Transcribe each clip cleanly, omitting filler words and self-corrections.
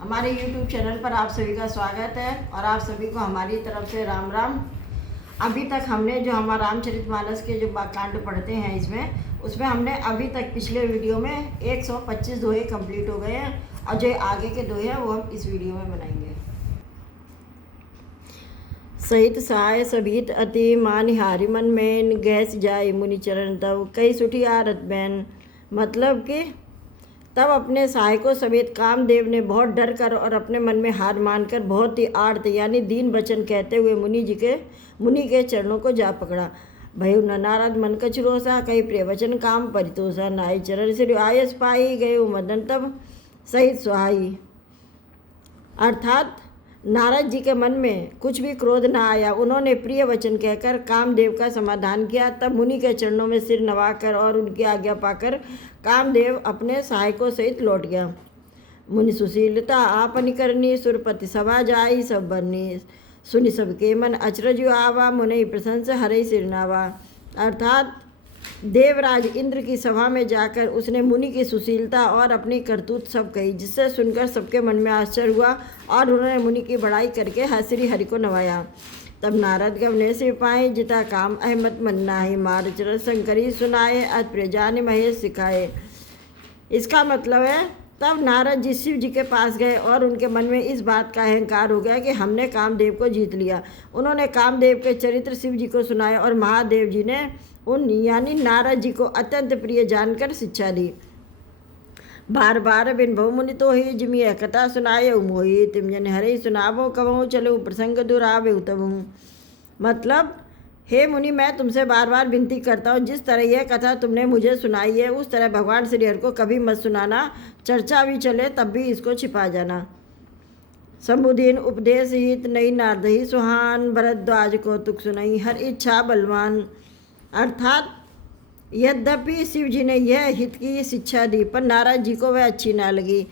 हमारे YouTube channel पर आप सभी का स्वागत है और आप सभी को हमारी तरफ से राम राम। अभी तक हमने जो हमारा रामचरितमानस के जो कांड पढ़ते हैं उसमें हमने अभी तक पिछले वीडियो में 125 दोहे कंप्लीट हो गए हैं और जो आगे के दोहे हैं वो हम इस वीडियो में बनाएंगे। सहित सहाय सभीत अति मानिहारी मन में गैस जाय मुनि चरण तब कई सुठी आरत बैन। मतलब कि तब अपने सहायकों समेत कामदेव ने बहुत डर कर और अपने मन में हार मानकर बहुत ही आर्त यानी दीन वचन कहते हुए मुनि के चरणों को जा पकड़ा। भयु न नारद मन कछुरोसा कई प्रिय वचन काम परितोषा नाई चरण श्री आयस पाई गए मदन तब सहित सुहाई। अर्थात नारद जी के मन में कुछ भी क्रोध न आया। उन्होंने प्रिय वचन कहकर कामदेव का समाधान किया। तब मुनि के चरणों में सिर नवाकर और उनकी आज्ञा पाकर कामदेव अपने सहायकों सहित लौट गया। मुनि सुशीलता आपनि करनी सुरपति सभा जाई सब बरनी सुनि सबके मन अचरज आवा मुनि प्रशंस हरे सिरनावा। अर्थात देवराज इंद्र की सभा में जाकर उसने मुनि की सुशीलता और अपनी करतूत सब कही, जिससे सुनकर सबके मन में आश्चर्य हुआ और उन्होंने मुनि की बड़ाई करके श्री हरि को नवाया। तब नारद गवने से पाए जिता काम अहमद मन्ना ही मार चरण शंकरी सुनाए अत जाने महेश सिखाए। इसका मतलब है तब नारद जी शिव जी के पास गए और उनके मन में इस बात का अहंकार हो गया कि हमने कामदेव को जीत लिया। उन्होंने कामदेव के चरित्र शिव जी को सुनाए और महादेव जी ने उन यानी नारद जी को अत्यंत प्रिय जानकर शिक्षा दी। बार बार बिन बहु मुनि तो ही जिमी कथा सुनाए मोही तिम जन हरे सुनावो कबहू चलो प्रसंग दुरावे उतबू। मतलब हे मुनि, मैं तुमसे बार बार विनती करता हूँ, जिस तरह यह कथा तुमने मुझे सुनाई है उस तरह भगवान श्री हरि को कभी मत सुनाना। चर्चा भी चले तब भी इसको छिपा जाना। समुदीन उपदेश हित नई नारदही सुहान भरद्वाज को तुक सुनई हर इच्छा बलवान। अर्थात यद्यपि शिव जी ने यह हित की शिक्षा दी पर नारद जी को वह अच्छी ना लगी।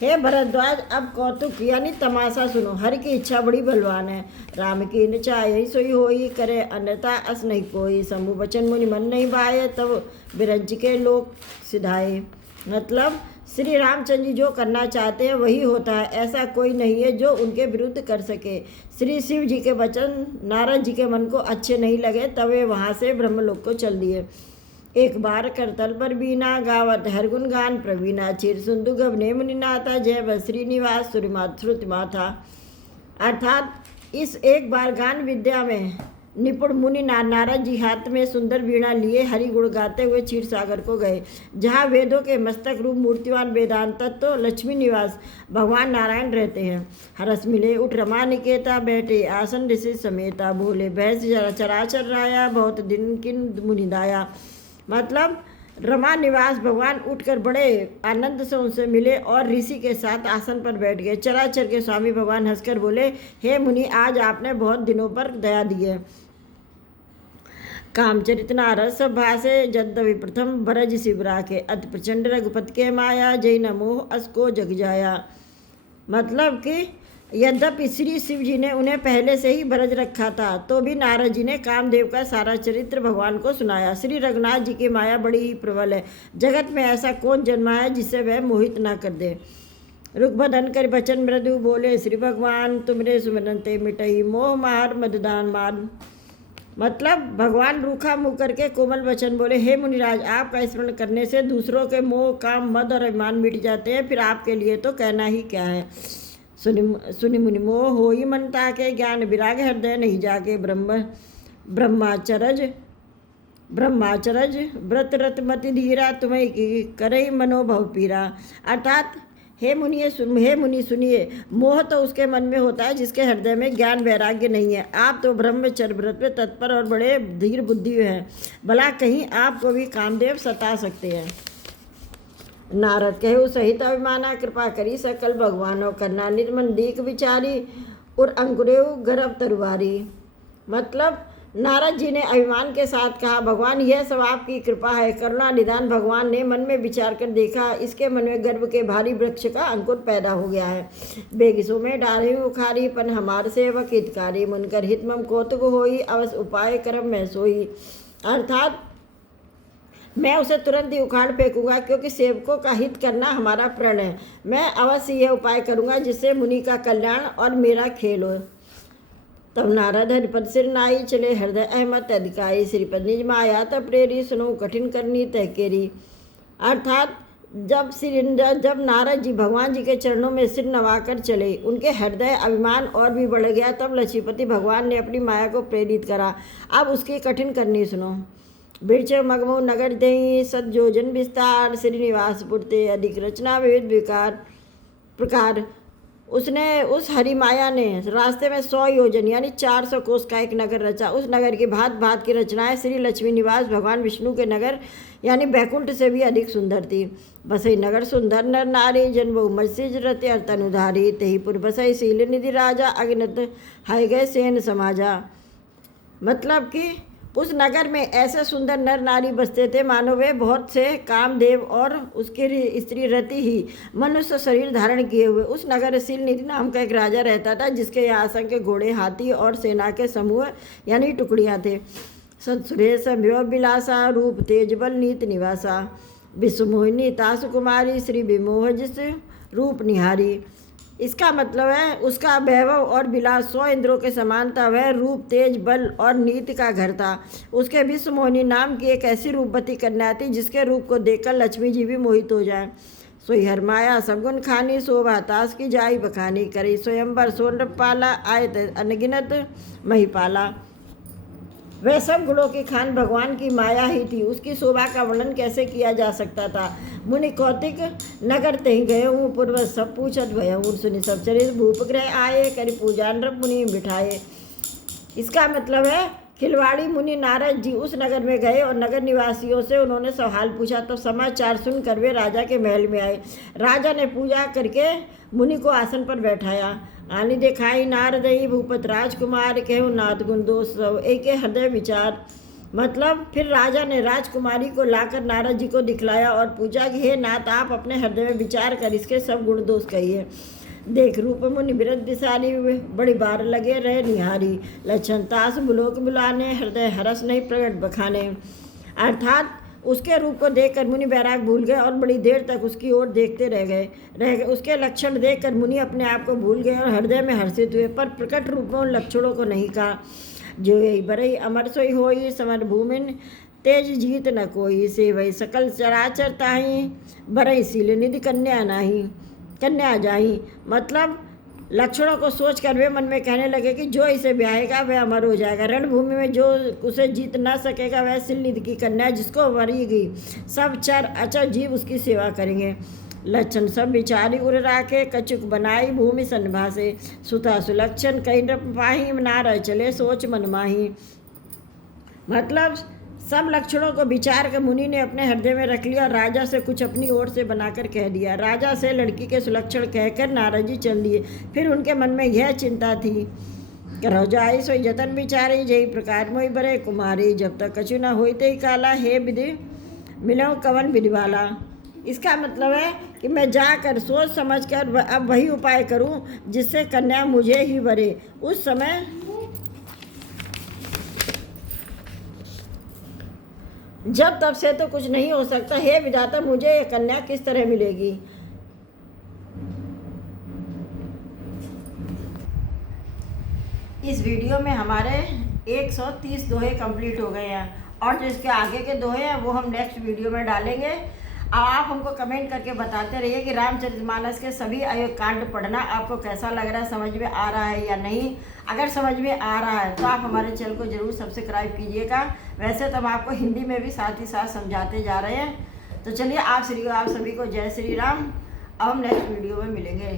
हे भरद्वाज, अब कौतुक यानी तमाशा सुनो। हरि की इच्छा बड़ी बलवान है। राम की न चाहे सोई होई करे अन्यथा अस नहीं कोई। शंभु वचन मुनि मन नहीं भाए तब बिरंच के लोक सिधाए। मतलब श्री रामचंद्र जी जो करना चाहते हैं वही होता है। ऐसा कोई नहीं है जो उनके विरुद्ध कर सके। श्री शिव जी के वचन नारद जी के मन को अच्छे नहीं लगे तब वे वहाँ से ब्रह्मलोक को चल दिए। एक बार करतल पर बीना गावत हरगुन गान प्रवीणा चिर सुंदु गवने मुनिनाथा जय व श्रीनिवास श्रुति माथा। अर्थात इस एक बार गान विद्या में निपुण मुनि नारद जी हाथ में सुंदर वीणा लिए हरि गुण गाते हुए क्षीर सागर को गए, जहाँ वेदों के मस्तक रूप मूर्तिवान वेदांत तत्व लक्ष्मी निवास भगवान नारायण रहते हैं। हरस मिले उठ रमा निकेता बैठे आसन ऋषि समेता बोले भैंस चराचर राया बहुत दिन किन मुनिदाया। मतलब रमा निवास भगवान उठकर बड़े आनंद से उनसे मिले और ऋषि के साथ आसन पर बैठ गए। चराचर के स्वामी भगवान हंसकर बोले, हे मुनि, आज आपने बहुत दिनों पर दया दी है। कामचरित नारद सभा से यद्यपि प्रथम भरज शिवरा के अति प्रचंड रघुपत के माया जय न मोह असको जग जाया। मतलब कि यद्यपि श्री शिव जी ने उन्हें पहले से ही भरज रखा था तो भी नारद जी ने कामदेव का सारा चरित्र भगवान को सुनाया। श्री रघुनाथ जी की माया बड़ी ही प्रबल है। जगत में ऐसा कौन जन्मा है जिसे वह मोहित ना कर दे। रुख बदन कर बचन मृदु बोले श्री भगवान तुमरे सुमरन ते मिटई मोह मार मददान मान। मतलब भगवान रूखा मुँह करके कोमल वचन बोले, हे मुनिराज, आपका स्मरण करने से दूसरों के मोह काम मद और अभिमान मिट जाते हैं, फिर आपके लिए तो कहना ही क्या है। सुनि मुनि मोह होई मन ताके ज्ञान विराग हृदय नहीं जाके ब्रह्माचरज व्रत रत मति धीरा तुम्हें की करई मनोभव पीरा। अर्थात हे मुनि सुनिए, मोह तो उसके मन में होता है जिसके हृदय में ज्ञान वैराग्य नहीं है। आप तो ब्रह्मचर्य व्रत में तत्पर और बड़े धीर बुद्धि हैं, भला कहीं आपको भी कामदेव सता सकते हैं। नारद कहु सहित अभिमाना कृपा करी सकल भगवानों करना निर्मन दीक विचारी और अंकुरेव गर्भ तरुवारी। मतलब नारद जी ने अभिमान के साथ कहा, भगवान, यह सब आपकी कृपा है। करुणा निदान भगवान ने मन में विचार कर देखा, इसके मन में गर्भ के भारी वृक्ष का अंकुर पैदा हो गया है। बेगिसों में डाले उखारी पन हमार सेवक हितकारी मुनकर हित मम कौतुक होई अवश्य उपाय करम में सोई। अर्थात मैं उसे तुरंत ही उखाड़ फेंकूंगा, क्योंकि सेवकों का हित करना हमारा प्रण है। मैं अवश्य यह उपाय करूंगा जिससे मुनि का कल्याण और मेरा खेल हो। तब नारद हरिपद सिर नाई चले, हृदय अहमद अधिकाई, श्रीपद निज माया तब प्रेरी, सुनो कठिन करनी तय केरी। अर्थात जब नारद जी भगवान जी के चरणों में सिर नवाकर चले, उनके हृदय अभिमान और भी बढ़ गया। तब लक्ष्मीपति भगवान ने अपनी माया को प्रेरित करा। अब उसकी कठिन करनी सुनो। बिरच मगमो नगर दही सदयोजन विस्तार, श्रीनिवास पुरते अधिक रचना विविध विकार प्रकार। उसने उस हरि माया ने रास्ते में 100 योजन यानी 400 कोस का एक नगर रचा। उस नगर की भांत भांत की रचनाएं श्री लक्ष्मी निवास भगवान विष्णु के नगर यानी बैकुंठ से भी अधिक सुंदर थी। बसई नगर सुंदर नर नारी, जन्म मर्सिज रते तनुधारी, तेही पुर बसई शील निधि राजा, अग्नत हाय गए सेन समाजा। मतलब कि उस नगर में ऐसे सुंदर नर नारी बसते थे मानो वे बहुत से कामदेव और उसकी स्त्री रति ही मनुष्य शरीर धारण किए हुए। उस नगर शील निधि नाम का एक राजा रहता था, जिसके यहाँ असंख्य घोड़े, हाथी और सेना के समूह यानी टुकड़ियाँ थे। सत्सुरेश विलासा, रूप तेज बल नीत निवासा, विश्वमोहिनी तासु कुमारी, श्री विमोह जिस रूप निहारी। इसका मतलब है उसका वैभव और विलास 100 इंद्रों के समान था। वह रूप तेज बल और नीति का घर था। उसके विश्वमोहिनी नाम की एक ऐसी रूपवती कन्या थी जिसके रूप को देखकर लक्ष्मी जी भी मोहित हो जाए। सोई हर माया सगुन खानी, शोभा तास की जाई बखानी, करी स्वयंवर सोन पाला, आयत अनगिनत महिपाला। वह सब गुणों की खान भगवान की माया ही थी। उसकी शोभा का वर्णन कैसे किया जा सकता था। मुनि कौतिक नगर तही गए हूँ, पूर्व सब पूछत भयऊँ, सुनि सब चरित भूप ग्रह आए, करी पूजा नृप मुनि बिठाए। इसका मतलब है खिलवाड़ी मुनि नारद जी उस नगर में गए और नगर निवासियों से उन्होंने सवाल पूछा। तो समाचार सुनकर वे राजा के महल में आए। राजा ने पूजा करके मुनि को आसन पर बैठाया। आनी दिखाई नारदई भूपत राजकुमार, कहूँ नाथ गुण दोष सब एक हृदय विचार। मतलब फिर राजा ने राजकुमारी को लाकर नारद जी को दिखलाया और पूछा कि हे नाथ, आप अपने हृदय में विचार कर इसके सब गुण दोष कहिए। देख रूप मुनि बिरद विशाली, बड़ी बार लगे रहे निहारी, लक्षण तास बुलोक बुलाने, हृदय हरस नहीं प्रकट बखाने। अर्थात उसके रूप को देखकर मुनि बैराग भूल गए और बड़ी देर तक उसकी ओर देखते रह गए। उसके लक्षण देखकर मुनि अपने आप को भूल गए और हृदय में हर्षित हुए, पर प्रकट रूप में उन लक्षणों को नहीं कहा। जो यही बरई अमर सोई होई, समर भूमिन तेज जीत न कोई, से वही सकल चराचर ताही, बरई शील निधि कन्या जाही। मतलब लक्षणों को सोच कर वे मन में कहने लगे कि जो इसे ब्याहेगा वह अमर हो जाएगा। रणभूमि में जो उसे जीत ना सकेगा वह शील निधि की कन्या जिसको वरी गई, सब चर अचर जीव उसकी सेवा करेंगे। लक्षण सब विचारी उर राखे, कचुक बनाई भूमि सन्भासे, सुता सुलक्षण कहीं न पाही, नार चले सोच मन माही। मतलब सब लक्षणों को विचार कर मुनि ने अपने हृदय में रख लिया और राजा से कुछ अपनी ओर से बनाकर कह दिया। राजा से लड़की के सुलक्षण कहकर नारद जी चल दिए। फिर उनके मन में यह चिंता थी, करो जाई सोई जतन विचारी, जय प्रकार मोई बरे कुमारी, जब तक कछु न होते ही काला, हे विधि मिलो कवन विधिवाला। इसका मतलब है कि मैं जाकर सोच समझकर अब वही उपाय करूं जिससे कन्या मुझे ही वरे। उस समय जब तब से तो कुछ नहीं हो सकता। हे विधाता, मुझे ये कन्या किस तरह मिलेगी। इस वीडियो में हमारे 130 दोहे कंप्लीट हो गए हैं और जो इसके आगे के दोहे हैं वो हम नेक्स्ट वीडियो में डालेंगे। अब आप हमको कमेंट करके बताते रहिए कि रामचरितमानस के सभी अयोध्या कांड पढ़ना आपको कैसा लग रहा है, समझ में आ रहा है या नहीं। अगर समझ में आ रहा है तो आप हमारे चैनल को ज़रूर सब्सक्राइब कीजिएगा। वैसे तो हम आपको हिंदी में भी साथ ही साथ समझाते जा रहे हैं। तो चलिए आप सभी को जय श्री राम। अब हम नेक्स्ट वीडियो में मिलेंगे।